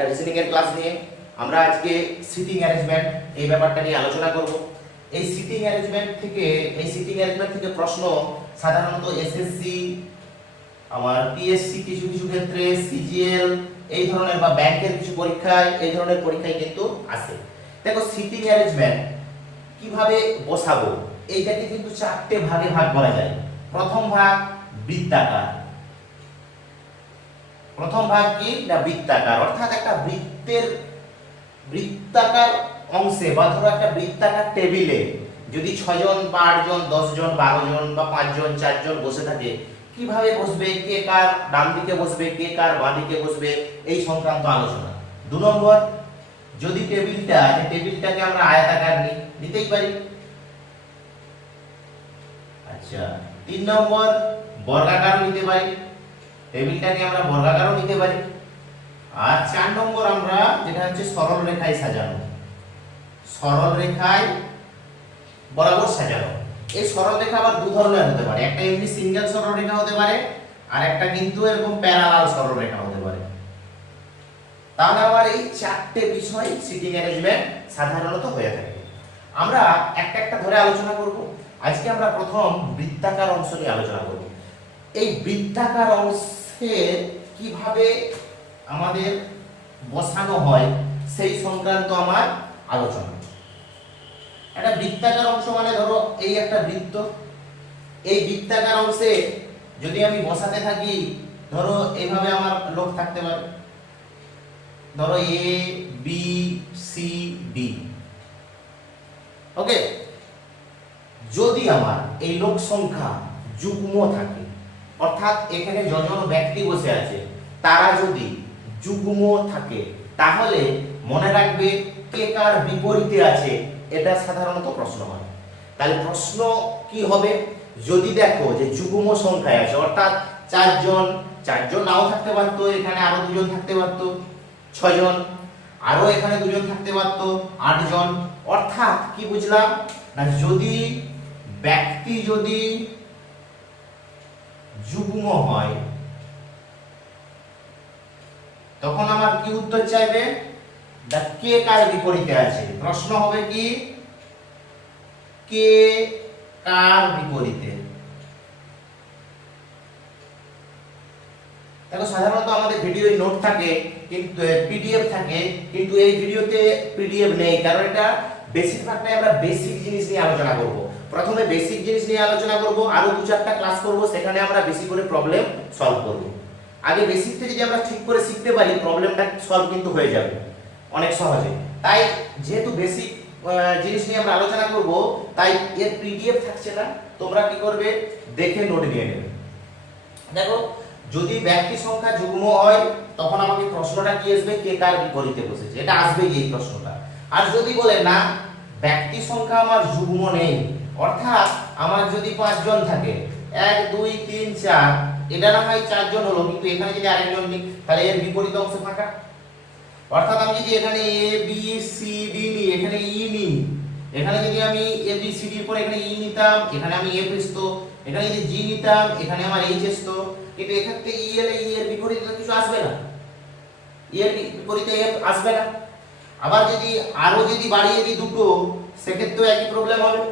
একটা রিজনিং এর ক্লাস নিয়ে। আমরা আজকে সিটিং অ্যারেঞ্জমেন্ট এই ব্যাপারটা নিয়ে আলোচনা করব। এই সিটিং অ্যারেঞ্জমেন্ট থেকে প্রশ্ন সাধারণত এসএসসি, আমার পিএসসি, কিছু কিছু ক্ষেত্রে সিজিএল এই ধরনের বা ব্যাংকের কিছু পরীক্ষায় এই ধরনের পরীক্ষায় কিন্তু আসে। দেখো সিটিং অ্যারেঞ্জমেন্ট কিভাবে বসাবো এইটাকে কিন্তু চারটে ভাগে ভাগ করা যায়। প্রথম ভাগ বৃত্তাকার। প্রথম ভাগ কি না বৃত্তাকার, অর্থাৎ একটা বৃত্তাকার অংশে বা ধরো একটা বৃত্তাকার টেবিলে যদি 6 জন বা 8 জন 10 জন 12 জন বা 5 জন 4 জন বসে থাকে, কিভাবে বসবে, কে কার ডান দিকে বসবে, কে কার বাঁ দিকে বসবে, এই সংক্রান্ত আলোচনা। 2 নম্বর, যদি টেবিলটাকে আমরা আয়তাকার নিতেই পারি। আচ্ছা, 3 নম্বর, বর্গাকারও নিতে পারি, টেবিলটাকে আমরা বর্গাকারও নিতে পারি। আর 4 নম্বর আমরা যেটা হচ্ছে সরল রেখায় সাজানো, সরল রেখায় বরাবর সাজানো। এই সরল রেখা আবার দু ধরনের হতে পারে, একটা এমনি সিঙ্গেল সরল রেখা হতে পারে, আর একটা কিন্তু এরকম প্যারালাল সরল রেখা হতে পারে। তাহলে আমার এই চারটে বিষয় সিটিং অ্যারেঞ্জমেন্ট সাধারণত হয়ে থাকে। আমরা একটা একটা ধরে আলোচনা করব। আজকে আমরা প্রথম বৃত্তাকার অংশ নিয়ে আলোচনা করব। এই বৃত্তাকার অংশে কিভাবে আমাদের বসানো হয় সেই সংক্রান্ত আমার আলোচনা। একটা বৃত্তাকার অংশ মানে ধরো এই একটা বৃত্ত, এই বৃত্তাকার অংশে যদি আমি বসাতে থাকি, ধরো এইভাবে আমার লোক থাকতে পারে, ধরো এ বি সি ডি। ওকে, যদি আমার এই লোক সংখ্যা যুগ্ম থাকে, অর্থাৎ এখানে যজন ব্যক্তি বসে আছে তারা যদি যুগ্ম থাকে, তাহলে মনে রাখবে কে কার বিপরীতে আছে, এটা সাধারণত প্রশ্ন হয়। তাহলে প্রশ্ন কি হবে, যদি দেখো যে যুগ্ম সংখ্যায় আছে, অর্থাৎ 4 জন নাও থাকতে পারতো, এখানে আরো 2 জন থাকতে পারতো 6 জন, আরো এখানে 2 জন থাকতে পারতো 8 জন। অর্থাৎ কি বুঝলাম না, যদি ব্যক্তি যদি যুগ্ম হয় তখন আমার কি উত্তর চাইবে, কে কার বিপরীতে আছে। প্রশ্ন হবে কি কে কার বিপরীতে। দেখো সাধারণত আমাদের ভিডিওয় নোট থাকে, কিন্তু পিডিএফ থাকে, কিন্তু এই ভিডিওতে পিডিএফ নেই, কারণ এটা বেশিরভাগটাই আমরা বেসিক জিনিস নিয়ে আলোচনা করব। প্রথমে বেসিক জিনিস নিয়ে আলোচনা করব, আরো 2-4টা ক্লাস করব, সেখানে আমরা বেশি করে প্রবলেম সলভ করব। আগে বেসিকটা যদি আমরা ঠিক করে শিখতে পারি, প্রবলেমটা সলভ কিন্তু হয়ে যাবে অনেক সহজে। তাই যেহেতু বেসিক জিনিস নিয়ে আমরা আলোচনা করব, তাই এর পিডিএফ থাকছে না, তোমরা কি করবে দেখে নোট নিয়ে নেবে। দেখো যদি ব্যক্তি সংখ্যা যুগ্ম হয় তখন আমাকে প্রশ্নটা কি আসবে, কে কার বিপরীতে বসেছে, এটা আসবে এই প্রশ্নটা। আর যদি বলে না ব্যক্তি সংখ্যা আমার যুগ্ম নেই, অর্থাৎ আমার যদি 5 জন থাকে, 1 2 3 4, এটা না হয় 4 জন হলো, কিন্তু এখানে যদি আরেকজন নিই তাহলে এর বিপরীত অংশ ফাঁকা। অর্থাৎ আমি যদি এখানে এ বি সি ডি নিই, এখানে ই নিই, এখানে যদি আমি এ বি সি ডি এর পর এখানে ই নিতাম, এখানে আমি এফ আসতো, এখানে যদি জি নিতাম, এখানে আমার এইচ আসতো, কিন্তু এক্ষেত্রে ই এর বিপরীতে কিছু আসবে না, ই এর বিপরীতে এফ আসবে না। আবার যদি আরো যদি বাড়িয়ে দিই দুটো, সেক্ষেত্রেও একই প্রবলেম হবে।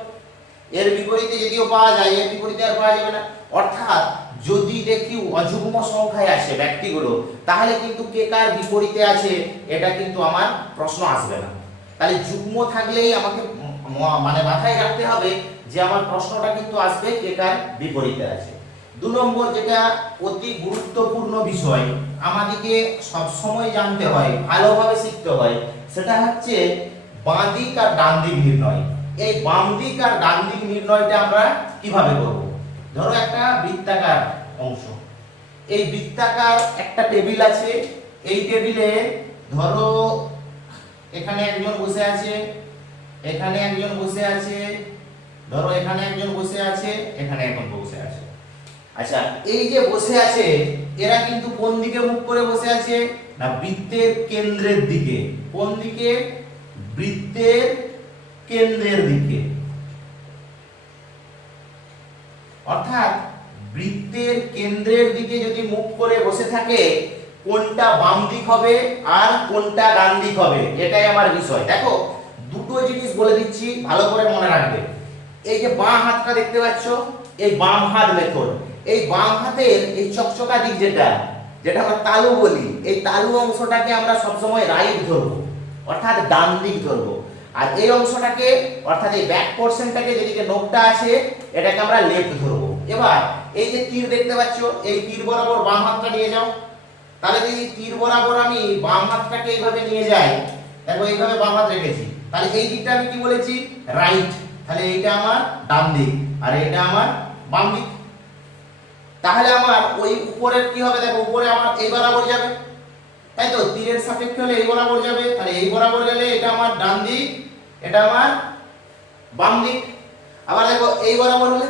এর বিপরীতে যদিও পাওয়া যায়, এর বিপরীতে আর পাওয়া যাবে না। অর্থাৎ যদি দেখি অযুগ্ম সংখ্যায় আছে ব্যক্তিগুলো, তাহলে কিন্তু কে কার বিপরীতে আছে এটা কিন্তু আমার প্রশ্ন আসবে না। তাহলে যুগ্ম থাকলেই আমাকে মানে মাথায় রাখতে হবে যে আমার প্রশ্নটা কিন্তু আসবে কে কার বিপরীতে আছে। 2 নম্বর যেটা অতি গুরুত্বপূর্ণ বিষয় আমাদেরকে সব সময় জানতে হয়, ভালোভাবে শিখতে হয়, সেটা হচ্ছে বাঁ দিক আর ডান দিক নির্ণয়। এই বাম দিক আর ডান দিক নির্ণয়টা আমরা কিভাবে করব। ধরো একটা বৃত্তাকার অংশ, এই বৃত্তাকার একটা টেবিল আছে, এই টেবিলে ধরো এখানে একজন বসে আছে, এখানে একজন বসে আছে, ধরো এখানে একজন বসে আছে, এখানে একজন বসে আছে। আচ্ছা, এই যে বসে আছে এরা কিন্তু কোন দিকে মুখ করে বসে আছে না বৃত্তের কেন্দ্রের দিকে। কোন দিকে? বৃত্তের কেন্দ্রের দিকে। অর্থাৎ বৃত্তের কেন্দ্রের দিকে যদি মুখ করে বসে থাকে, কোনটা বাম দিক হবে আর কোনটা ডান দিক হবে, এটাই আমার বিষয়। দেখো দুটো জিনিস বলে দিচ্ছি, ভালো করে মনে রাখবে। এই যে বাম হাতটা দেখতে পাচ্ছ, এই বাম হাত মেথড, এই বাম হাতের এই চকচকা দিক যেটা আমরা তালু বলি, এই তালু অংশটাকে আমরা সবসময় রাইট ধরবো, অর্থাৎ ডান দিক ধরবো। আর এই অংশটাকে অর্থাৎ এই ব্যাক পোরশনটাকে, যেদিকে নখটা আছে, এটাকে আমরা লেফট ধরবো। এবার এই যে তীর দেখতে পাচ্ছ, এই তীর বরাবর বাম হাতটা নিয়ে যাও। তাহলে যদি তীর বরাবর আমি বাম হাতটাকে এইভাবে নিয়ে যাই, দেখো এইভাবে বাম হাত রেখেছি, তাহলে এই দিকটা আমি কি বলেছি, রাইট। তাহলে এইটা আমার ডান দিক আর এটা আমার বাম দিক। তাহলে আমার ওই উপরের কি হবে, দেখো উপরে আমার এই বরাবর যাবে, তাই তো, তীরের সাপেক্ষে হলে এই বরাবর যাবে। তাহলে এই বরাবর গেলে এটা আমার ডান দিক, এটা আমার বাম দিক। আবার দেখো এই বরাবর হলে,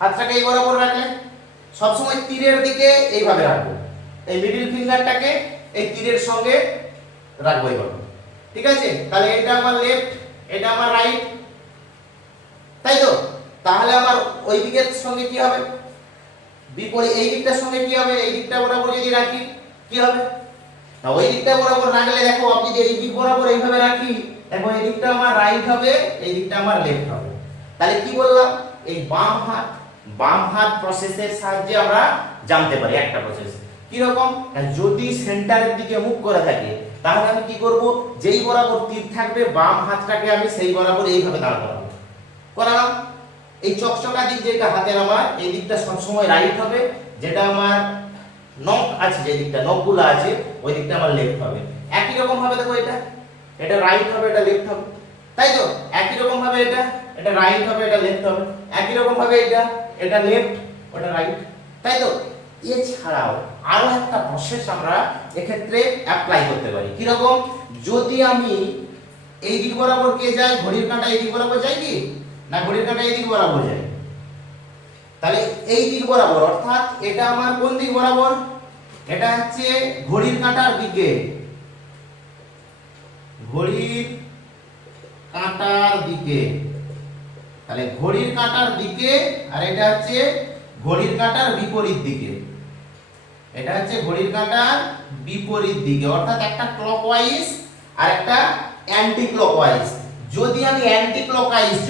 হাতটাকে এই বরাবর রাখলে, সবসময় তীরের দিকে এইভাবে রাখবো, এই মিডল ফিঙ্গারটাকে এই তীরের সঙ্গে রাখবো এইভাবে, ঠিক আছে। তাহলে এটা আমার লেফট, এটা আমার রাইট, তাই তো। তাহলে আমার ওই দিকের সঙ্গে কি হবে, বিপরীত এই দিকটার সঙ্গে কি হবে, এই দিকটা বরাবর যদি রাখি কি হবে না, ওই দিকটা বরাবর রাখলে দেখো আমি যদি এই দিক বরাবর এইভাবে রাখি, দেখো এই দিকটা আমার রাইট হবে, এই দিকটা আমার লেফট হবে। তাহলে কি বললাম, এই বাম হাত প্রসেসের সাহায্যে আমরা জানতে পারি একটা প্রসেস কি রকম। যদি সেন্টারের দিকে মুখ করে থাকে, তাহলে আমি কি করব, যেই বরাবর তীর থাকবে বাম হাতটাকে আমি সেই বরাবর এইভাবে দাঁড় করালাম। এই চকচকা দিক যেটা হাতের আমার, এই দিকটা সবসময় রাইট হবে, যেটা আমার নখ আছে, যে দিকটা নখগুলো আছে, ওই দিকটা আমার লেফট হবে। একই রকম ভাবে দেখো এটা রাইট হবে, এটা লেফট হবে, তাই তো। একই রকম ভাবে এটা রাইট হবে, এটা লেফট হবে। একই রকম ভাবে এটা লেফট, ওটা রাইট, তাই তো। এছাড়াও আরো একটা প্রসেস আমরা এক্ষেত্রে অ্যাপ্লাই করতে পারি। কি রকম, যদি আমি এই দিক বরাবর কে যাই, ঘড়ির কাঁটা এই দিক বরাবর যায় কি না, ঘড়ির কাঁটা এই দিক বরাবর যায়, তাহলে এই দিক বরাবর, অর্থাৎ এটা আমার কোন দিক বরাবর, এটা হচ্ছে ঘড়ির কাঁটার দিকে, ঘড়ির কাঁটার দিকে। তাহলে ঘড়ির কাঁটার দিকে, আর এটা হচ্ছে ঘড়ির কাঁটার বিপরীত দিকে, এটা হচ্ছে ঘড়ির কাঁটার বিপরীত দিকে, অর্থাৎ একটা ক্লকওয়াইজ আর একটা অ্যান্টি ক্লকওয়াইজ। যদি আমি অ্যান্টি ক্লকওয়াইজ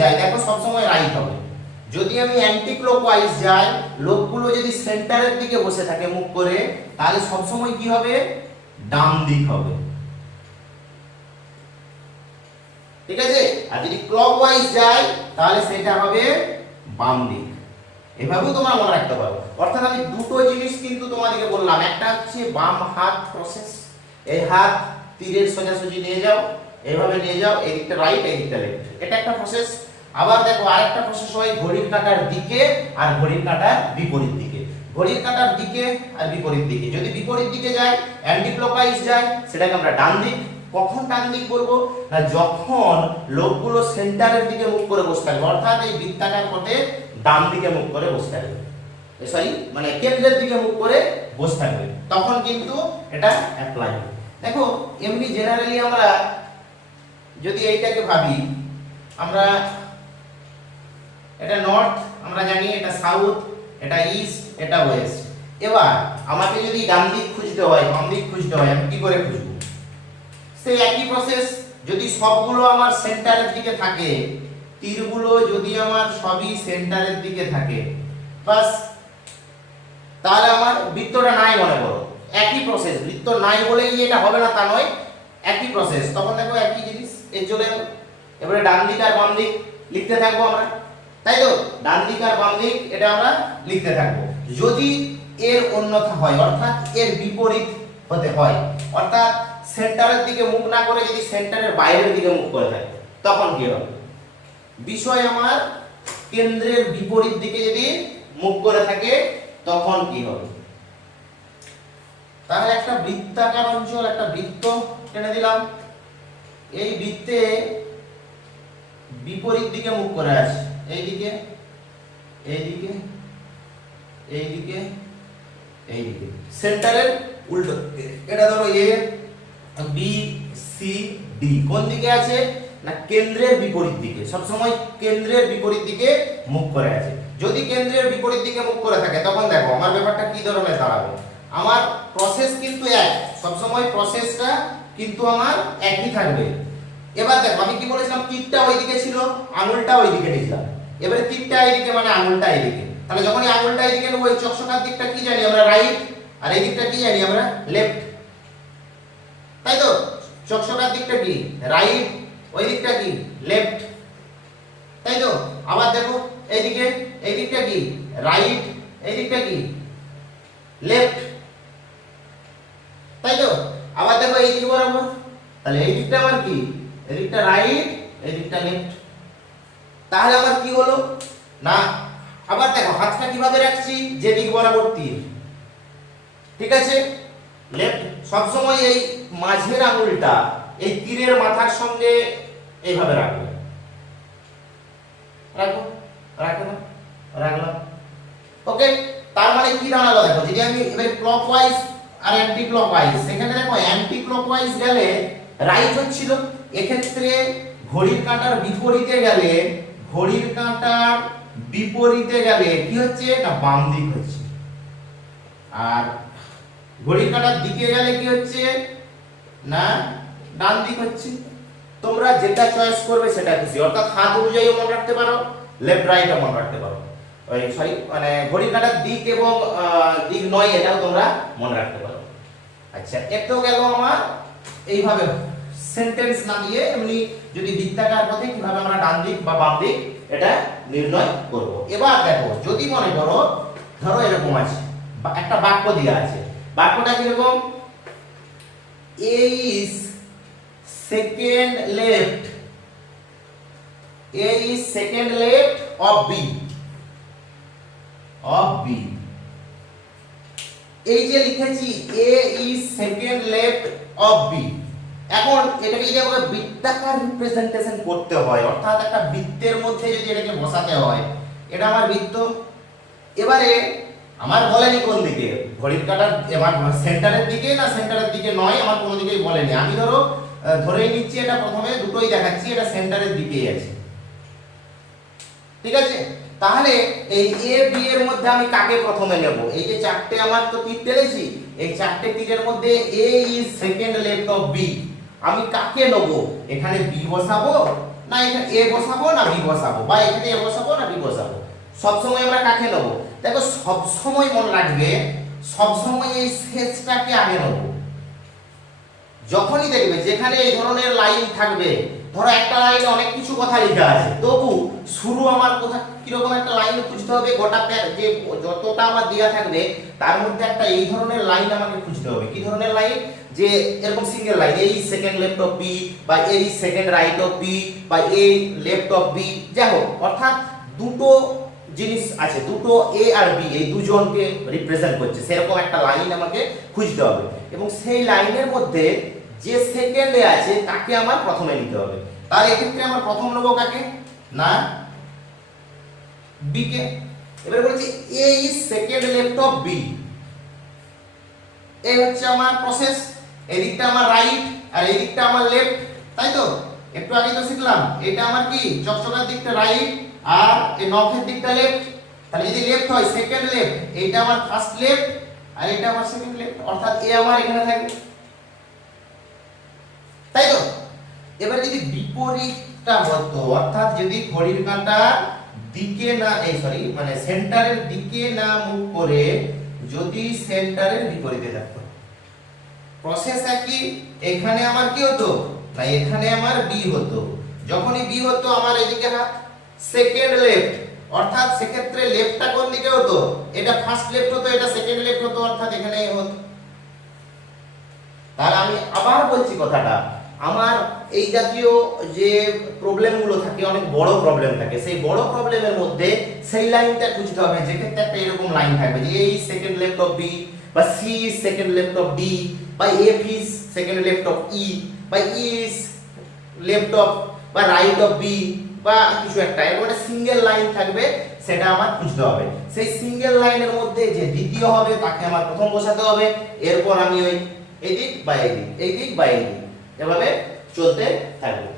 যাই, দেখো সবসময় রাইট হবে। যদি আমি অ্যান্টি ক্লকওয়াইজ যাই, লোকগুলো যদি সেন্টারের দিকে বসে থাকে মুখ করে, তাহলে সবসময় কি হবে, ডান দিক হবে, ঠিক আছে। আর যদি ক্লকওয়াইজ যাই, তাহলে সেটা হবে বাম দিক। এভাবেও তোমরা মনে রাখতে পারো। অর্থাৎ আমি দুটো জিনিস কিন্তু তোমাদেরকে বললাম, একটা হচ্ছে বাম হাত প্রসেস, এই হাত তীরের সোজাসুজি নিয়ে যাও, এইভাবে নিয়ে যাও, এই দিকটা রাইট, এই দিকটা লেফট, এটা একটা প্রসেস। আবার দেখো আরেকটা প্রসেস হয় ঘড়ির কাঁটার দিকে আর ঘড়ির কাঁটার বিপরীত দিকে। ঘড়ির কাঁটার দিকে আর বিপরীত দিকে, যদি বিপরীত দিকে যায়, অ্যান্টি ক্লকওয়াইজ যায়, সেটাকে আমরা ডান দিক। কখন ডান দিক বলবো না, যখন লোকগুলো সেন্টারের দিকে মুখ করে বসে থাকবে, অর্থাৎ এই বৃত্তাকার পথে ডান দিকে মুখ করে বসে থাকবে, মানে কেন্দ্রের দিকে মুখ করে বসে থাকবে, তখন কিন্তু এটা অ্যাপ্লাই হবে। দেখো এমনি জেনারেলি আমরা যদি এইটাকে ভাবি, আমরা এটা নর্থ আমরা জানি, এটা সাউথ, এটা ইস্ট, এটা ওয়েস্ট। এবার আমাকে যদি ডান দিক খুঁজতে হয়, বাম দিক খুঁজতে হয়, আমি কি করে খুঁজবো, সেই একই প্রসেস। যদি সবগুলো আমার সেন্টারের দিকে থাকে, তীরগুলো যদি আমার সবই সেন্টারের দিকে থাকে, বাস, তাহলে আমার বৃত্তটা নাই মনে করো, একই প্রসেস। বৃত্ত নাই বলেই এটা হবে না তা নয়, একই প্রসেস। তখন দেখো একই জিনিস এই চলে গেল। এবারে ডান দিক আর বাম দিক লিখতে থাকবো আমরা, তাই তো। ডান দিক আর বাম দিক এটা আমরা লিখতে থাকবো। যদি এর অন্যথা হয়, অর্থাৎ এর বিপরীত হতে হয়, অর্থাৎ সেন্টারের দিকে মুখ না করে যদি সেন্টারের বাইরের দিকে মুখ করে থাকে, তখন কি হবে, বিষয় আমার কেন্দ্রের বিপরীত দিকে যদি মুখ করে থাকে, তখন কি হবে। তাহলে একটা বৃত্তাকার অঞ্চল, একটা বৃত্ত টেনে দিলাম, এই বৃত্তে বিপরীত দিকে মুখ করে আছে, এইদিকে, এইদিকে, এইদিকে, এইদিকে, সেন্টারের উল্টো। এটা ধরো এ বি সি ডি, কোন দিকে আছে না, কেন্দ্রের বিপরীত দিকে, সবসময় কেন্দ্রের বিপরীত দিকে মুখ করে আছে। যদি কেন্দ্রের বিপরীত দিকে মুখ করে থাকে তখন দেখো আমার ব্যাপারটা কি ধরনের দাঁড়াবে। আমার প্রসেস কিন্তু এক, সবসময় প্রসেসটা কিন্তু আমার একই থাকবে। এবার দেখো আমি কি বলেছিলাম, তীরটা ওইদিকে ছিল, আঙুলটা ওইদিকে নিয়েছিলাম। এবারে তীরটা এইদিকে মানে আঙুলটা এইদিকে, তাহলে যখনই আঙুলটা এইদিকে নেবো ওই চকচকার দিকটা কি জানি আমরা রাইট, আর এই দিকটা কি জানি আমরা লেফট, তাই তো? চকচকার দিকটা কি রাইট, ওই দিকটা কি লেফট, তাই তো? আবার দেখো এইদিকে, এই দিকটা কি রাইট, এই দিকটা কি লেফট, তাই তো? আবার দেখো এই দিক বরাবর, তাহলে এই দিকটা আমার কি, এই দিকটা রাইট, এই দিকটা লেফট। তাহলে আমার কি হলো না, আবার দেখো হাতটা কিভাবে রাখছি, যে দিক বরাবর তীর, ঠিক আছে? লেফট সবসময় এই মাঝের আঙুলটা এই তীরের মাথার সঙ্গে এইভাবে রাখবে, রাখো রাখো রাখলাম, ওকে। তার মানে কি দাঁড়ালো দেখো, যদি আমি এবার ক্লকওয়াইজ আর অ্যান্টি ক্লকওয়াইজ, সেখানে দেখো অ্যান্টি ক্লকওয়াইজ গেলে রাইট হচ্ছিল, এক্ষেত্রে ঘড়ির কাঁটার বিপরীতে গেলে, ঘড়ির কাঁটার বিপরীতে গেলে কি হচ্ছে না বাম দিক হচ্ছে, আর ঘড়ির কাঁটার দিকে গেলে কি হচ্ছে না ডান দিক হচ্ছে। তোমরা যেটা চয়েস করবে সেটা খুশি, অর্থাৎ হাত অনুযায়ীও মনে রাখতে পারো, লেফট রাইটও মনে রাখতে পারো, ওই সরি মানে ঘড়ির কাঁটার দিক এবং দিক নয় এটাও তোমরা মনে রাখতে পারো। আচ্ছা এটাও গেল আমার এইভাবে সেন্টেন্স না দিয়ে এমনি যদি বৃত্তাকার পথে কিভাবে আমরা ডান দিক বা বাম দিক এটা নির্ণয় করব। এবার দেখো যদি মনে করো ধরো এরকম আছে, একটা বাক্য দেওয়া আছে, বাক্যটা কিরকম, A is second left, A is second left of B, of B, এই যে লিখেছি A is second left of B, এখন এটাকে যদি আমাকে বৃত্তাকার রিপ্রেজেন্টেশন করতে হয়, অর্থাৎ একটা বৃত্তের মধ্যে যদি এটাকে বসাতে হয়, এটা আমার বৃত্ত। এবারে আমার বলেনি কোন দিকে, ঘড়ির কাঁটার আমার সেন্টারের দিকে না সেন্টারের দিকে নয়, আমার কোনো দিকেই বলেনি। আমি ধরেই নিচ্ছি এটা প্রথমে দুটোই দেখাচ্ছি, এটা সেন্টারের দিকেই আছে, ঠিক আছে? তাহলে এই এ বি এর মধ্যে আমি কাকে প্রথমে নেব, এই যে চারটে আমার তো তীর টেনেছি, এই চারটে তীরের মধ্যে A is second left of B, আমি কাকে নেব, এখানে বি বসাবো না এখানে এ বসাবো না বি বসাবো, বা এখানে এ বসাবো না বি বসাবো, সব সময় আমরা কাকে নেব? দেখো সব সময় মনে রাখবে, সব সময় এই শেষটাকে আগে নেব। যখনই দেখবে যেখানে এই ধরনের লাইন থাকবে, ধরো একটা লাইনে অনেক কিছু কথা লেখা আছে, তবু শুরু আমার কোথা কিরকম একটা লাইন খুঁজতে হবে, গোটা যে যতটা আমার দেয়া থাকবে তার মধ্যে একটা এই ধরনের লাইন আমাকে খুঁজতে হবে। কি ধরনের লাইন, যে এরকম সিঙ্গেল লাইন, এই সেকেন্ড লেফট অফ বি, বা এই সেকেন্ড রাইট অফ বি, বা এই লেফট অফ বি, যাই হোক, অর্থাৎ দুটো জিনিস আছে, দুটো এ আর বি, এই দুজনকে রিপ্রেজেন্ট করছে, সেরকম একটা লাইন আমাকে খুঁজতে হবে, এবং সেই লাইনের মধ্যে যে সেকেন্ডে আছে তাকে আমার প্রথমে নিতে হবে। তাহলে এক্ষেত্রে আমার প্রথম নেব কাকে না বি কে। এবারে বলছি A is second left of B, এই হচ্ছে আমার প্রসেস, এই দিকটা আমার রাইট আর এই দিকটা আমার লেফট, তাই তো? একটু আগে তো শিখলাম এটা আমার কি চকচকার দিকটা রাইট আর এই নখের দিকটা লেফট, তাহলে যদি লেফট হয় সেকেন্ড লেফট, এইটা আমার ফার্স্ট লেফট আর এটা আমার সেকেন্ড লেফট, অর্থাৎ এ আমার এখানে থাকবে, তাই তো? এবার যদি বিপরীতটা হতো, অর্থাৎ যদি ঘড়ির কাঁটার দিকে না মানে সেন্টারের দিকে না মুখ করে যদি সেন্টারের বিপরীতে থাকতো, প্রসেস একই, এখানে আমার কি হতো না এখানে আমার বি হতো, যখনই বি হতো আমার এদিকে হাত সেকেন্ড লেফট, অর্থাৎ সেক্ষেত্রে লেফটটা কোন দিকে হতো, এটা ফার্স্ট লেফট হতো, এটা সেকেন্ড লেফট হতো, অর্থাৎ এখানে হতো। তাহলে আমি আবার বলছি কথাটা, আমার এই জাতীয় যে প্রবলেমগুলো থাকে, অনেক বড় প্রবলেম থাকে, সেই বড় প্রবলেমের মধ্যে সেই লাইনটা খুঁজতে হবে, যেক্ষেত্রে একটা এরকম লাইন থাকবে যে A is second left of B, বা C is second left of D, বা F is second left of E, বা ই ইজ লেফট অফ বা রাইট অফ বি, বা কিছু একটা এরকম একটা সিঙ্গেল লাইন থাকবে, সেটা আমার খুঁজতে হবে। সেই সিঙ্গেল লাইনের মধ্যে যে দ্বিতীয় হবে তাকে আমার প্রথম বসাতে হবে, এরপর আমি ওই এদিক বা এদিক, এইদিক বা এইদিক, এভাবে চলতে থাকবে।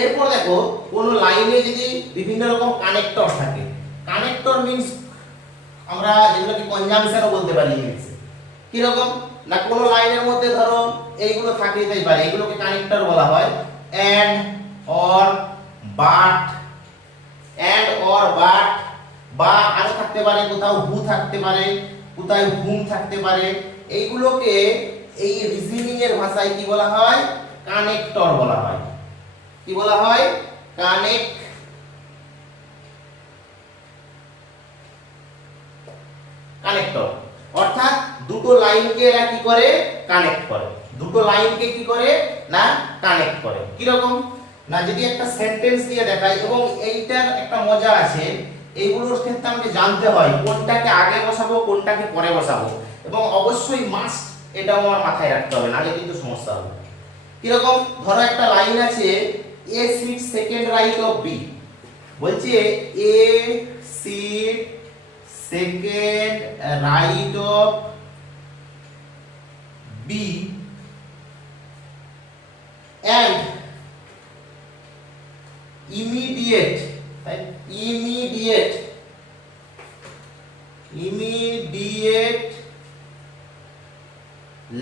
এরপর দেখো কোন লাইনে যদি বিভিন্ন রকম কানেক্টর থাকে, কানেক্টর মিন্স আমরা যেগুলোকে কনজাংশনও বলতে পারি ইংলিশে। কি রকম না কোনো লাইনের মধ্যে ধরো এইগুলো থাকতেই পারে, এগুলোকে কানেক্টর বলা হয়। And or but, and or but, বা আরো থাকতে পারে, কোথাও হু থাকতে পারে, কোথায় হুম থাকতে পারে, এইগুলোকে এই রিজনিং এর ভাষায় কি বলা হয়? কানেক্টর বলা হয়। কি বলা হয়? কানেক্টর। অর্থাৎ দুটো লাইনকে এরা কি করে? কানেক্ট করে। দুটো লাইনকে কি করে? না কানেক্ট করে। কি রকম না যদি একটা সেন্টেন্স দিয়ে দেখাই, এবং এইটার একটা মজা আছে, এইগুলোর ক্ষেত্রে আমাকে জানতে হয় কোনটাকে আগে বসাবো কোনটাকে পরে বসাবো, এবং অবশ্যই মাস্ট এটাও আমার মাথায় রাখতে হবে, নাহলে কিন্তু সমস্যা হবে। কি রকম ধরো একটা লাইন আছে, A sit second right of B, বলছে A sit second right of B and immediate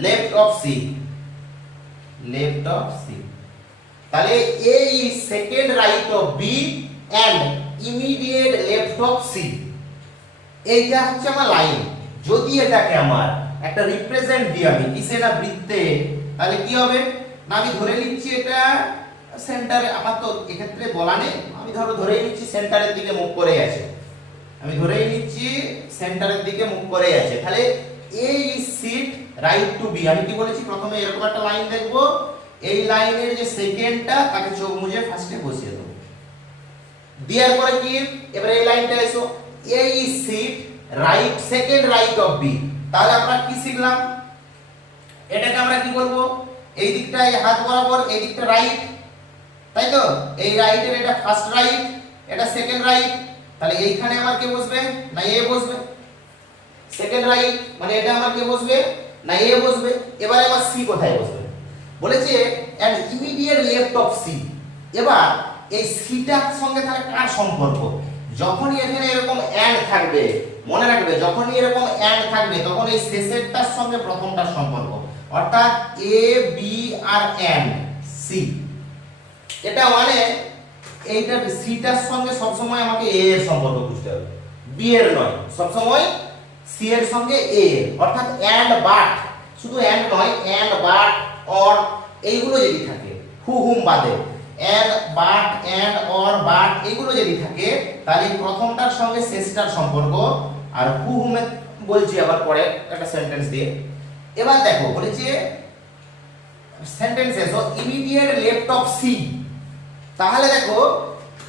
left of C, তাহলে A is second right of B and immediate left of C, এইটা হচ্ছে আমার লাইন। যদি এটাকে আমার একটা রিপ্রেজেন্ট দিই আমি কিসে না বৃত্তে, তাহলে কি হবে না আমি ধরে নিচ্ছি এটা সেন্টারে, আমার তো এক্ষেত্রে বলা নেই, আমি ধরে নিচ্ছি সেন্টারের দিকে মুখ করে আছে, আমি ধরেই নিচ্ছি সেন্টারের দিকে মুখ করে আছে। তাহলে A is sit right to B, আমি কি বলেছি প্রথমে এরকম একটা লাইন দেখব, এই লাইনের যে সেকেন্ডটা তাকে চোখ মুজে ফার্স্টে বসিয়ে দেব, দেওয়ার পরে কি এবারে এই লাইনটা এসো, A is sit right second right of B, তাহলে আমরা কি শিখলাম? এটাকে আমরা কি বলবো? এই দিকটা এই হাত বরাবর, এই দিকটা রাইট, তাই তো? এই রাইটের এটা ফার্স্ট রাইট, এটা সেকেন্ড রাইট, তাহলে এইখানে আমার কে বসবে না এ বসবে, সেকেন্ড রাইট মানে এটা আমার কে বসবে না এ বসবে। এবারে আমার সি কোথায় বসবে? বলেছে and immediate left of C. এবার এই সিটার সঙ্গে তাহলে কার সম্পর্ক? যখনই এখানে এরকম এন্ড থাকবে, মনে রাখবে যখনই এরকম এন্ড থাকবে তখন এই শেষেরটার সঙ্গে প্রথমটার সম্পর্ক, অর্থাৎ A B R and see. এটা মানে এইটা সিটার সঙ্গে সবসময় আমাকে এ এর সম্পর্ক বুঝতে হবে, বি এর নয়, সবসময় সি এর সঙ্গে এ এর। অর্থাৎ এন্ড বাট, শুধু এন্ড নয়, এন্ড বাট অর এইগুলো যদি থাকে, হু হুম বাদে and but and or but এগুলো যদি থাকে, তাহলে প্রথমটার সঙ্গে শেষটার সম্পর্ক। আর হু হুমে বলছি আবার পরে একটা সেন্টেন্স দিয়ে। এবার দেখো বলেছে সেন্টেন্স এসো ইমিডিয়েট লেফট অফ সি, তাহলে দেখো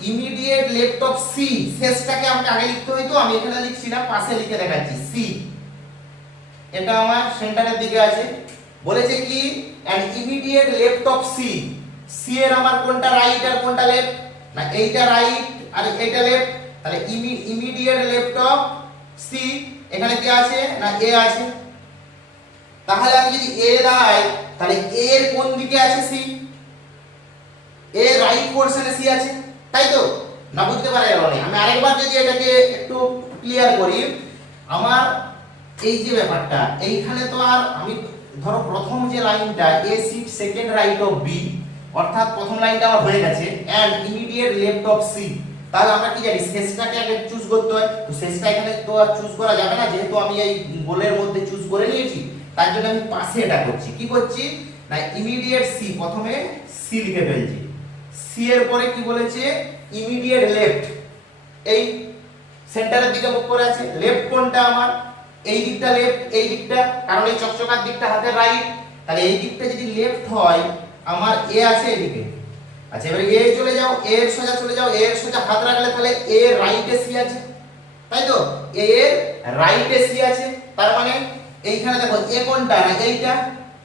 ইমিডিয়েট লেফট অফ সি শেষটাকে আমাকে আগে লিখতে হইতো, আমি এখানে লিখছি না, পাশে লিখে দেখাচ্ছি সি, এটা আমার সেন্টারের দিকে আছে। বলেছে কি and immediate left of C, C এর আমার কোনটা রাইট আর কোনটা লেফট? না এইটা রাইট আর এইটা লেফট, তাহলে ইমিডিয়েট লেফট অফ সি, এখানে কি আছে না এ আছে। তাহলে আমি যদি এ দাঁড়াই, তাহলে এ এর কোন দিকে আছে সি? এ রাইট পোরশনে সি আছে, তাই তো? না বুঝতে পারা গেল না। আমি আরেকবার যদি এটাকে একটু ক্লিয়ার করি, আমার এই যে ব্যাপারটা এইখানে তো আর আমি ধরো প্রথম যে লাইনটা A sit second right of B, অর্থাৎ প্রথম লাইনটা আমার হয়ে গেছে and immediate left of C, তাহলে আমরা কি জানি শেষটাকে আগে চুজ করতে হয়, তো শেষটা এখানে তো আর চুজ করা যাবে না, যেহেতু আমি এই গোলের মধ্যে চুজ করে নিয়েছি, তার জন্য আমি পাশে এটা করছি। কি করছি না ইমিডিয়েট সি, প্রথমে সি লিখে ফেলছি, সি এর পরে কি বলেছে ইমিডিয়েট লেফট, এই সেন্টারের দিকে মুখ করে আছে, লেফট কোনটা আমার? এই দিকটা লেফট, এই দিকটা, কারণ এই চকচকার দিকটা হাতের রাইট, তাহলে এই দিকটা যদি লেফট হয় আমার এ আছে এদিকে। আচ্ছা এবারে এ চলে যাও, এ এর সোজা চলে যাও, এ এর সোজা হাত রাখলে তাহলে এ রাইটে সি আছে, তাই তো? এ এর রাইটে সি আছে, তার মানে এইখানে দেখো এ কোনটা না এইটা,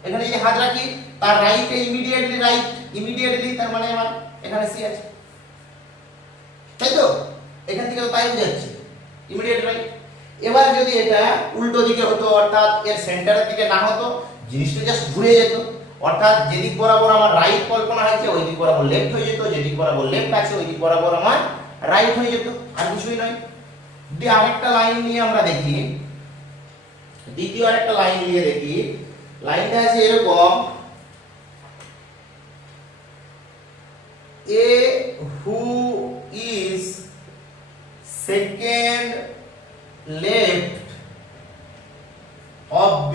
এখানে যদি হাত রাখি তার রাইটে ইমিডিয়েটলি রাইট, ইমিডিয়েটলি তার মানে আমার এখানে সি আছে, তাই তো? এখান থেকে তো তাই বুঝাচ্ছে ইমিডিয়েট রাইট। এবার যদি এটা উল্টো দিকে হতো, অর্থাৎ এর সেন্টারের দিকে না হতো, জিনিসটা জাস্ট ঘুরে যেত, অর্থাৎ যেদিক বরাবর আমার রাইট কল্পনা আছে ওই দিক বরাবর লেফট হয়ে যেত, যেদিক বরাবর লেফট আছে ওই দিক বরাবর আমার রাইট হয়ে যেত, আর কিছুই নয়। আরেকটা লাইন নিয়ে আমরা দেখি, দ্বিতীয় আরেকটা লাইন নিয়ে দেখি। লাইনটা আছে এরকম, A who is second left of B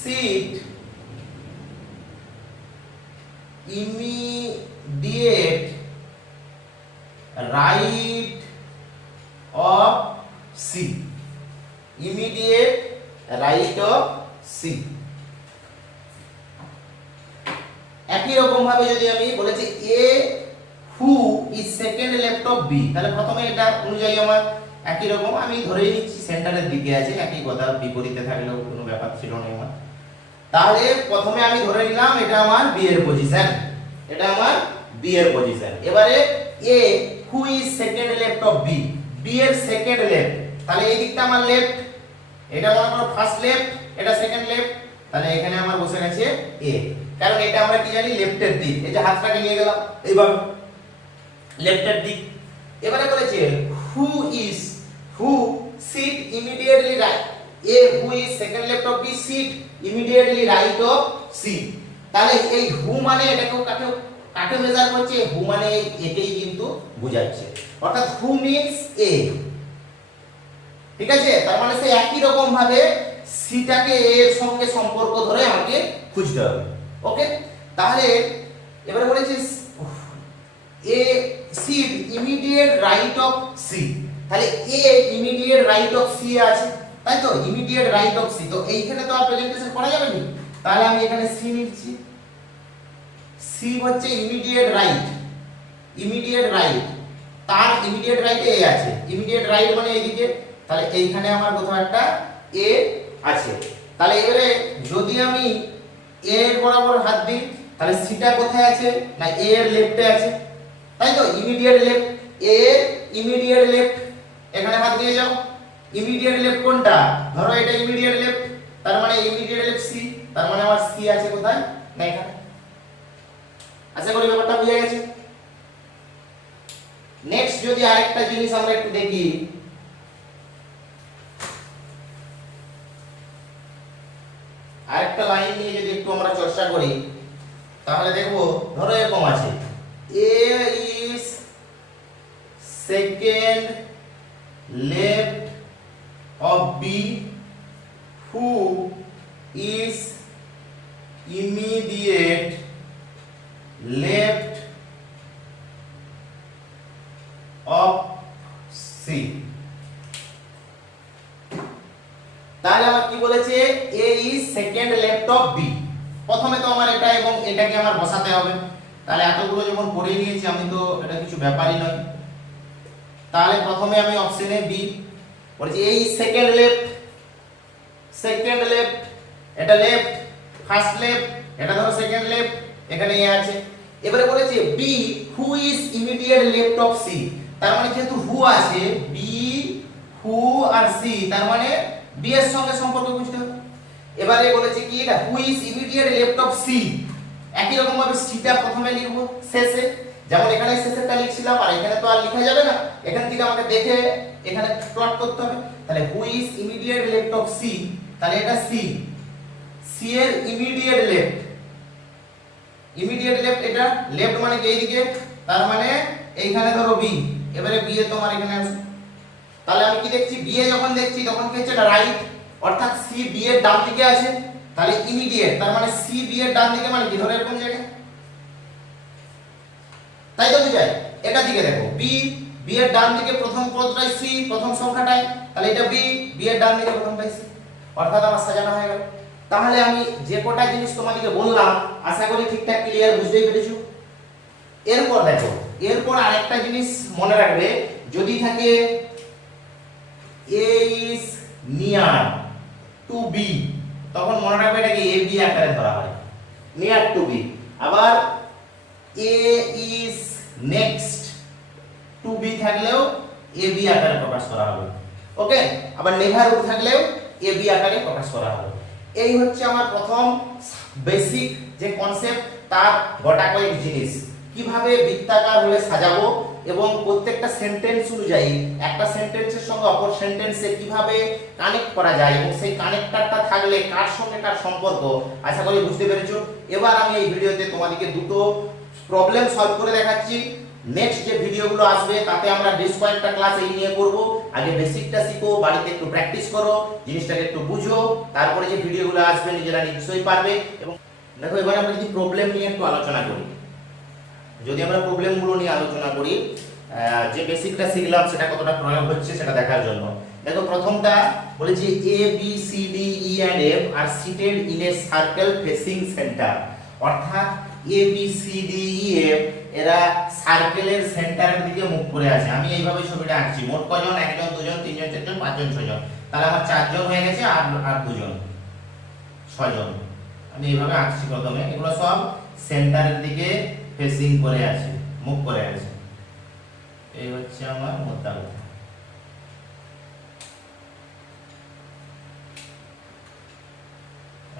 seat immediate right of C, immediate right of C। একই রকম ভাবে যদি আমি বলেছি A who is second left of B, তাহলে প্রথমে এটা অনুযায়ী আমার একই রকম, আমি ধরেই নিচ্ছি সেন্টারের দিকে আছে, একই কথা, বিপরীতে থাকলেও কোনো ব্যাপার ছিল না আমার। তাহলে প্রথমে আমি ধরে নিলাম এটা আমার B এর পজিশন, এটা আমার B এর পজিশন। এবারে A who is second left of B, B এর সেকেন্ড লেফট, তাহলে এই দিকটা আমার লেফট, এটা মনে করো ফার্স্ট লেফট, এটা সেকেন্ড লেফট, তাহলে এখানে আমার বসে গেছে A, কারণ এটা আমরা কি জানি লেফটের দিক, এই যে হাতটাকে নিয়ে গেলাম এইভাবে লেফটের দিক। এবারে বলেছে who is, who sit immediately right, A who is second left of B sit immediately right of C, তাহলে এই who মানে এটাকেও কাকে মেজার করছে, who মানে এটাই কিন্তু বোঝাচ্ছে, অর্থাৎ who means A, ঠিক আছে। তার মানে সে একই রকম ভাবে সিটাকে এর সঙ্গে সম্পর্ক ধরে আমাকে খুঁজতে হবে। ওকে, তাহলে এবারে বলেছি A sit immediate right of C, তাহলে A immediate right of C আছে, তাই তো, ইমিডিয়েট রাইট অফ সি, তো এইখানে তো আর প্রেজেন্টেশন করা যাবে না, তাহলে আমি এখানে সি নিচ্ছি। সি হচ্ছে ইমিডিয়েট রাইট, ইমিডিয়েট রাইট, তার ইমিডিয়েট রাইটে এ আছে, ইমিডিয়েট রাইট মানে এইদিকে, তাহলে এইখানে আমার কোথাও একটা এ আছে। তাহলে এবারে যদি আমি এ এর বরাবর হাত দিই, তাহলে সিটা কোথায় আছে না এ এর লেফটে আছে, তাই তো, ইমিডিয়েট লেফট, এ এর ইমিডিয়েট লেফট, এখানে হাত দিয়ে যাও। ইমিডিয়েট লেফট কোনটা, ধরো এটা ইমিডিয়েট লেফট, তার মানে ইমিডিয়েট লেফট সি, তার মানে আমার সি আছে কোথায় না এখানে। আশা করি ব্যাপারটা বুঝে গেছে। নেক্সট যদি আরেকটা জিনিস আমরা একটু দেখি, আরেকটা লাইন নিয়ে যদি একটু আমরা চর্চা করি, তাহলে দেখবো ধরো এরকম আছে A is second left of B who is immediate left of C, তাহলে আমার কি বলেছে A is second left of B, প্রথমে তো আমার এটা এবং এটাকে আমার বসাতে হবে, তাহলে এতগুলো যখন পড়ে নিয়েছি আমি তো এটা কিছু ব্যাপারই নয়, তাহলে প্রথমে আমি অপশনে বি বলেছি A is second left, second left, এটা লেফট, ফার্স্ট লেফট, এটা ধরো সেকেন্ড লেফট, এখানে এ আছে। এবারে বলেছে B who is immediate left of C, তার মানে যেহেতু who আছে, B who আর C, তার মানে B এর সঙ্গে সম্পর্ক বুঝতে হবে। এবারে বলেছে কি এটা who is immediate left of C, একই রকম ভাবে সিটা প্রথমে লিখব শেষে, যেমন এখানে শেষেরটা লিখছিলাম, আর এখানে তো আর লেখা যাবে না, এখান থেকে আমাকে দেখে এখানে প্লট করতে হবে। তাহলে who is immediate left of C, তাহলে এটা C, C এর ইমিডিয়েট লেফট, ইমিডিয়েট লেফট, এটা লেফট মানে কি এইদিকে, তার মানে এইখানে ধরো B, এবারে B এ তোমার এখানে আছে, তাহলে আমি কি দেখছি B এ যখন দেখছি তখন কি হচ্ছে এটা রাইট, অর্থাৎ C B এর ডান দিকে আছে, তাহলে ইমিডিয়েট, তার মানে C B এর ডান দিকে মানে কি ধরো এরকম জায়গায়, তাই তো বুঝায়। এটা দিকে দেখো B, B এর ডান দিকে প্রথম পদটাই C, প্রথম সংখ্যাটাই, তাহলে এটা B, B এর ডান দিকে প্রথমটাই C, অর্থাৎ আমার সাজানো হয়ে গেল। তাহলে আমি যে কটা জিনিস তোমাদেরকে বললাম আশা করি ঠিকঠাক ক্লিয়ার বুঝতেই পেরেছো। এরপর দেখো, এরপর আরেকটা জিনিস মনে রাখবে, যদি থাকে A is near to B, তখন মনে রাখবে এটাকে A B আকারে ধরা হয়, near to B। আবার A is next to B থাকলেও A B আকারে প্রকাশ করা হবে, ওকে। আবার নেভারহুড থাকলেও A B আকারে প্রকাশ করা হবে। এই হচ্ছে আমার প্রথম বেসিক যে কনসেপ্ট, তার গোটা কয়েক জিনিস কিভাবে বৃত্তাকার হলে সাজাবো এবং প্রত্যেকটা সেন্টেন্স অনুযায়ী একটা সেন্টেন্সের সঙ্গে অপর সেন্টেন্সে কিভাবে কানেক্ট করা যায় এবং সেই কানেক্টরটা থাকলে কার সঙ্গে কার সম্পর্ক, আশা করি বুঝতে পেরেছো। এবার আমি এই ভিডিওতে তোমাদেরকে দুটো প্রবলেম সলভ করে দেখাচ্ছি। নেক্সট যে ভিডিওগুলো আসবে তাতে আমরা বেশ কয়েকটা ক্লাস এই নিয়ে করব। আগে বেসিকটা শিখো, বাড়িতে একটু প্র্যাকটিস করো, জিনিসটাকে একটু বুঝো, তারপরে যে ভিডিওগুলো আসবে নিজেরা নিশ্চয়ই পারবে। এবং দেখো এবার আমরা যদি প্রবলেম নিয়ে একটু আলোচনা করি, যদি আমরা প্রবলেমগুলো নিয়ে আলোচনা করি, যে বেসিকটা শিখলাম সেটা কতটা প্রয়োগ হচ্ছে সেটা দেখার জন্য। দেখো প্রথমটা বলেছি A B C D E and F are seated in a circle facing centre, অর্থাৎ A B C D E F এরা সার্কেলের সেন্টারের দিকে মুখ করে আছে। আমি এইভাবে ছবিটা আঁকছি। মোট কজন? একজন, দুজন, তিনজন, চারজন, পাঁচজন, ছজন। তাহলে আমার চারজন হয়ে গেছে আর দুজন, ছজন। আমি এইভাবে আঁকছি প্রথমে। এগুলো সব সেন্টারের দিকে ফেসিং করে আছে, মুখ করে আছে। এই হচ্ছে আমার মোদ্দা কথা।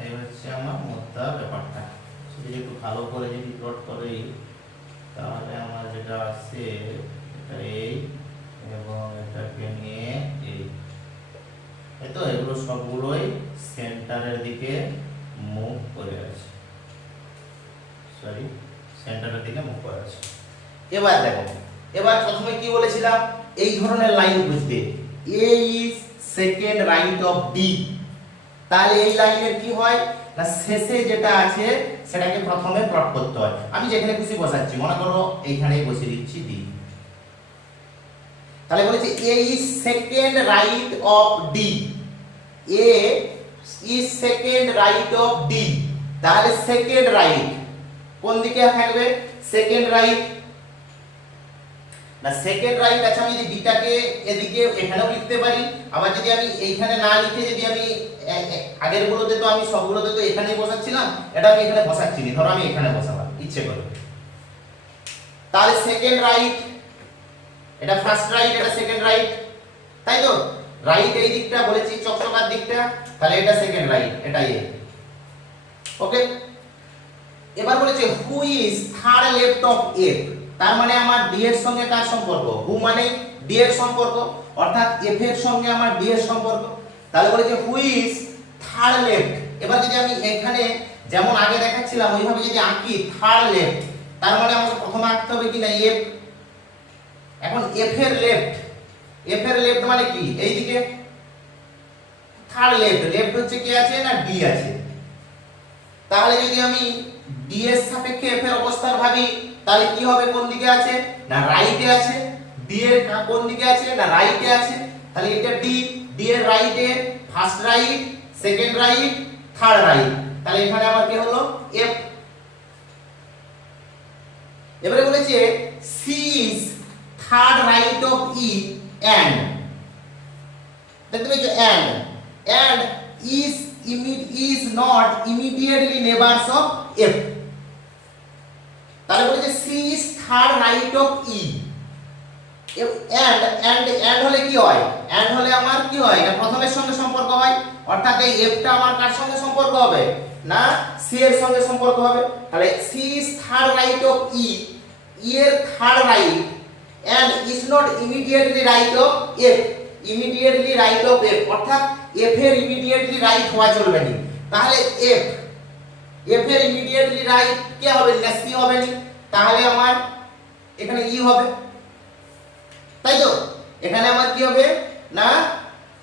এই হচ্ছে আমার মোদ্দা ব্যাপারটা। যদি একটু ভালো করে যদি প্লট করি তাহলে আমার যেটা আছে এটা এই এবং এটাকে নিয়ে এই, তো এগুলো সবগুলোই সেন্টারের দিকে মুভ করে আছে, সরি সেন্টারের দিকে মুভ করে আছে। এবার দেখো, এবার প্রথমে কি বলেছিলাম, এই ধরনের লাইন বুঝতে A is second right of D. তাহলে এই লাইনের কি হয় না, শেষে যেটা আছে সেটাকে প্রথমে প্লট করতে হয়। আমি যেখানে খুশি বসাচ্ছি, মনে করো এইখানেই বসিয়ে দিচ্ছি ডি। তাহলে বলেছি A is second right of D, A is second right of D. তাহলে সেকেন্ড রাইট কোন দিকে থাকবে? সেকেন্ড রাইট না, সেকেন্ড রাইট আছে। আমি যদি ডিটাকে এদিকে এখানেও লিখতে পারি, আবার যদি আমি এইখানে না লিখে যদি আমি আগের গুলোতে তো আমি সবগুলোতে তো এখানেই বসাচ্ছিলাম, এটা আমি এখানে বসাচ্ছি না, ধরো আমি এখানে বসালাম ইচ্ছে করে। তাহলে সেকেন্ড রাইট, এটা ফার্স্ট রাইট, এটা সেকেন্ড রাইট, তাই তো? রাইট এই দিকটা বলেছি চকচকার দিকটা, তাহলে এটা সেকেন্ড রাইট, এটা এ। ওকে, এবার বলেছে who is third left of F. তার মানে আমার ডি এর সঙ্গে কার সম্পর্ক? হু মানে ডি এর সম্পর্ক, অর্থাৎ এফ এর সঙ্গে আমার ডি এর সম্পর্ক। তাহলে বলেছে হু ইজ থার্ড লেফট। এবার যদি আমি এখানে যেমন আগে দেখাচ্ছিলাম ওইভাবে যদি আঁকি থার্ড লেফট, তার মানে আমাকে প্রথমে আঁকতে হবে কি না এফ। এখন এফ এর লেফট, এফ এর লেফট মানে কি? এইদিকে থার্ড লেফট, লেফট হচ্ছে কি আছে না ডি আছে। তাহলে যদি আমি ডি এর সাপেক্ষে এফ এর অবস্থান ভাবি, তাহলে কি হবে? কোন দিকে আছে না রাইটে আছে। ডি এর কোন দিকে আছে না রাইটে আছে। তাহলে এটা ডি, ডি এর রাইটে first right, second right, third right. তাহলে এখানে আমার কি হলো? এফ। এবারে বলেছে C is third right of E and, দেখতে পেয়েছো? And is not immediately neighbors of F. তাহলে বলেছে C is third right of E. and হলে কি হয়? and হলে আমার কি হয় না প্রথমের সঙ্গে সম্পর্ক হয়, অর্থাৎ এই f টা আমার কার সঙ্গে সম্পর্ক হবে না c এর সঙ্গে সম্পর্ক হবে। তাহলে c is third right of E, E এর third right and is not immediately right of F, immediately right of F, অর্থাৎ f এর immediately right হওয়া চলবে না। তাহলে f এর immediately right কি হবে না c হবে না, তাহলে আমার এখানে e হবে, তাই তো? এখানে আমার কি হবে না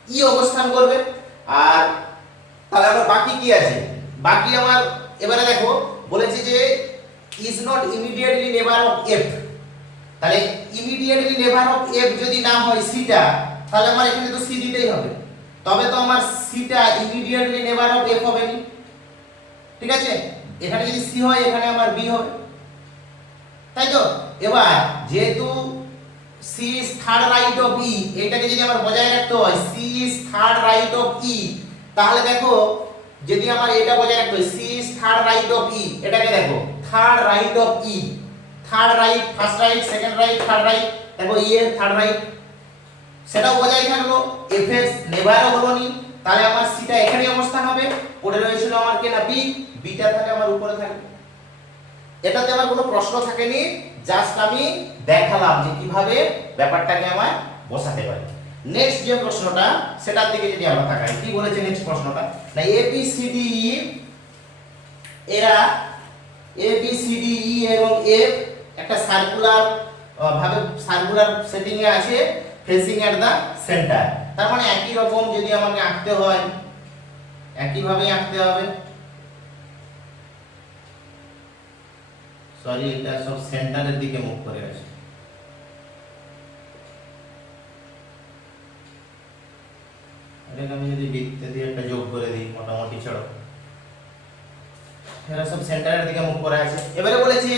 ই অবস্থান করবে। আর তাহলে আমার বাকি কি আছে? বাকি আমার এবারে দেখো বলেছে যে ইজ নট ইমিডিয়েটলি নেবার অফ এফ। তাহলে ইমিডিয়েটলি নেবার অফ এফ যদি না হয় সিটা, তাহলে আমার এখানে তো সি দিতেই হবে, তবে তো আমার সিটা ইমিডিয়েটলি নেবার অফ এফ হবে না, ঠিক আছে? এখানে যদি সি হয় এখানে আমার বি হবে, তাই তো? এবার যেহেতু C is third right of E, এটাকে যদি আমার বজায় রাখতে হয় C is third right of E, তাহলে দেখো যদি আমার এটা বজায় রাখতে হয় C is third right of E, এটাকে দেখো third right of E, third right, first right, second right, third right, দেখো E এর third right সেটাও বজায় থাকলো, F এর নেভারও হলো নি, তাহলে আমার C টা এখানেই অবস্থান হবে, পড়ে রয়েছিল আমার কি না B, B টা থাকে আমার উপরে থাকবে। এটাতে আমার কোনো প্রশ্ন থাকেনি জাস্ট আমি দেখালাম যে কিভাবে ব্যাপারটাকে আমার বসাতে পারি। নেক্সট যে প্রশ্নটা সেটার দিকে যদি আমরা তাকাই, কি বলেছে নেক্সট প্রশ্নটা, না ABCDE এরা ABCDE এবং F একটা সার্কুলার ভাবে সার্কুলার সেটিং এ আছে, ফেসিং এট দা সেন্টার। তার মানে একই রকম যদি আমাকে আঁকতে হয় একই ভাবে আঁকতে হবে। সরি, এটা সব সেন্টারের দিকে মুখ করে আছে। এটাকে আমি যদি বৃত্তে দিয়ে একটা যোগ করে দিই মোটামুটি, ছাড়ো, এরা সব সেন্টারের দিকে মুখ করে আছে। এবারে বলেছে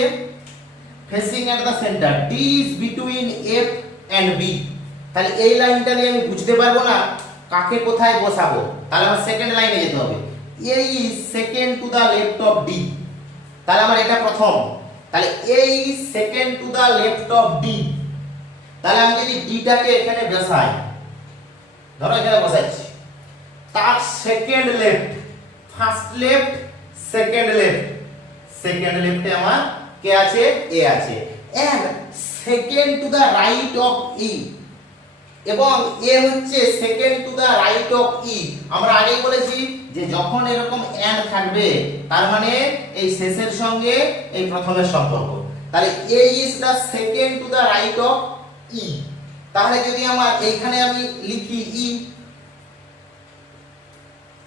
facing at the centre, D is between F and B। তাহলে এই লাইনটা দিয়ে আমি বুঝতে পারবো না কাকে কোথায় বসাবো, তাহলে আমার সেকেন্ড লাইনে যেতে হবে। A is second to the left of D, তাহলে আমার এটা প্রথম, তাহলে A is second to the left of D। তাহলে আমি যদি D টাকে এখানে বসাই, ধরো এখানে বসাচ্ছি, তার second left, first left, second left, second লেফটে আমার কে আছে, A আছে, and second to the right of E, এবং A হচ্ছে second to the right of E। আমরা আগেই বলেছি যে যখন এরকম এন্ড থাকবে তার মানে এই শেষের সঙ্গে এই প্রথমের সম্পর্ক, তাহলে A is the second to the right of E। তাহলে যদি আমার এইখানে আমি লিখি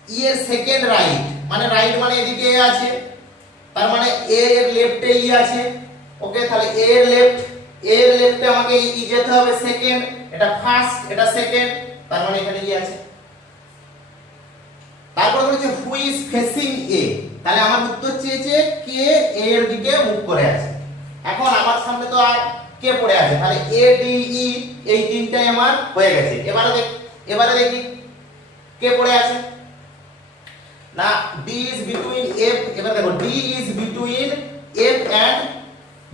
E এর সেকেন্ড রাইট, মানে রাইট মানে এদিকে A আছে, তার মানে A এর লেফটে E আছে। ওকে, তাহলে A এর লেফটে আমাকে E যেতে হবে সেকেন্ড, এটা ফার্স্ট, এটা সেকেন্ড, তার মানে এখানে E আছে। তারপর বলেছে হু ইজ ফেসিং A, তাহলে আমার উত্তর চেয়েছে কে A এর দিকে মুখ করে আছে। এখন আমার সামনে তো আর কে পড়ে আছে, তাহলে A D E এই তিনটাই আমার হয়ে গেছে। এবারে দেখি কে পড়ে আছে, না D is between F, এবার দেখো D is between F and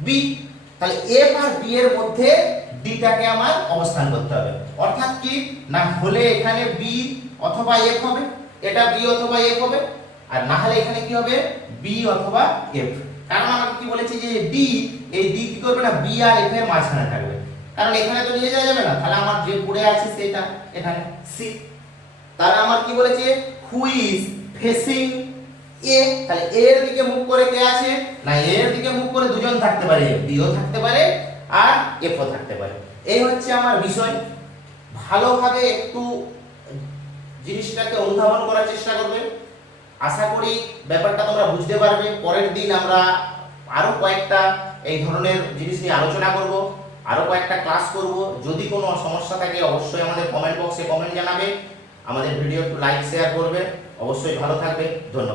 B, তাহলে F আর B এর মধ্যে D টাকে আমার অবস্থান করতে হবে। অর্থাৎ কি না হলে এখানে B অথবা F হবে, এটা B অথবা F হবে, আর না হলে এখানে কি হবে B অথবা F। কারণ আমাকে কি বলেছে যে D, এই D কি করবে না B আর F এর মাঝখানে থাকবে, কারণ এখানে তো নিয়ে যাওয়া যাবে না, তাহলে আমার যে পড়ে আছে সেটা এখানে C। তাহলে আমার কি বলেছে হু ইজ ফেসিং A, তাহলে A এর দিকে মুখ করে কে আছে, না A এর দিকে মুখ করে দুজন থাকতে পারে, B ও থাকতে পারে আর F ও থাকতে পারে। এই হচ্ছে আমার বিষয়। ভালোভাবে একটু জিনিসটাকে অনুধাবন করার চেষ্টা করবে, আশা করি ব্যাপারটা তোমরা বুঝতে পারবে। পরের দিন আমরা আরো কয়েকটা এই ধরনের জিনিস নিয়ে আলোচনা করব, আরো কয়েকটা ক্লাস করব। যদি কোনো সমস্যা থাকে অবশ্যই আমাদের কমেন্ট বক্সে কমেন্ট জানাবে, আমাদের ভিডিও একটু লাইক শেয়ার করবে। অবশ্যই ভালো থাকবে, ধন্যবাদ।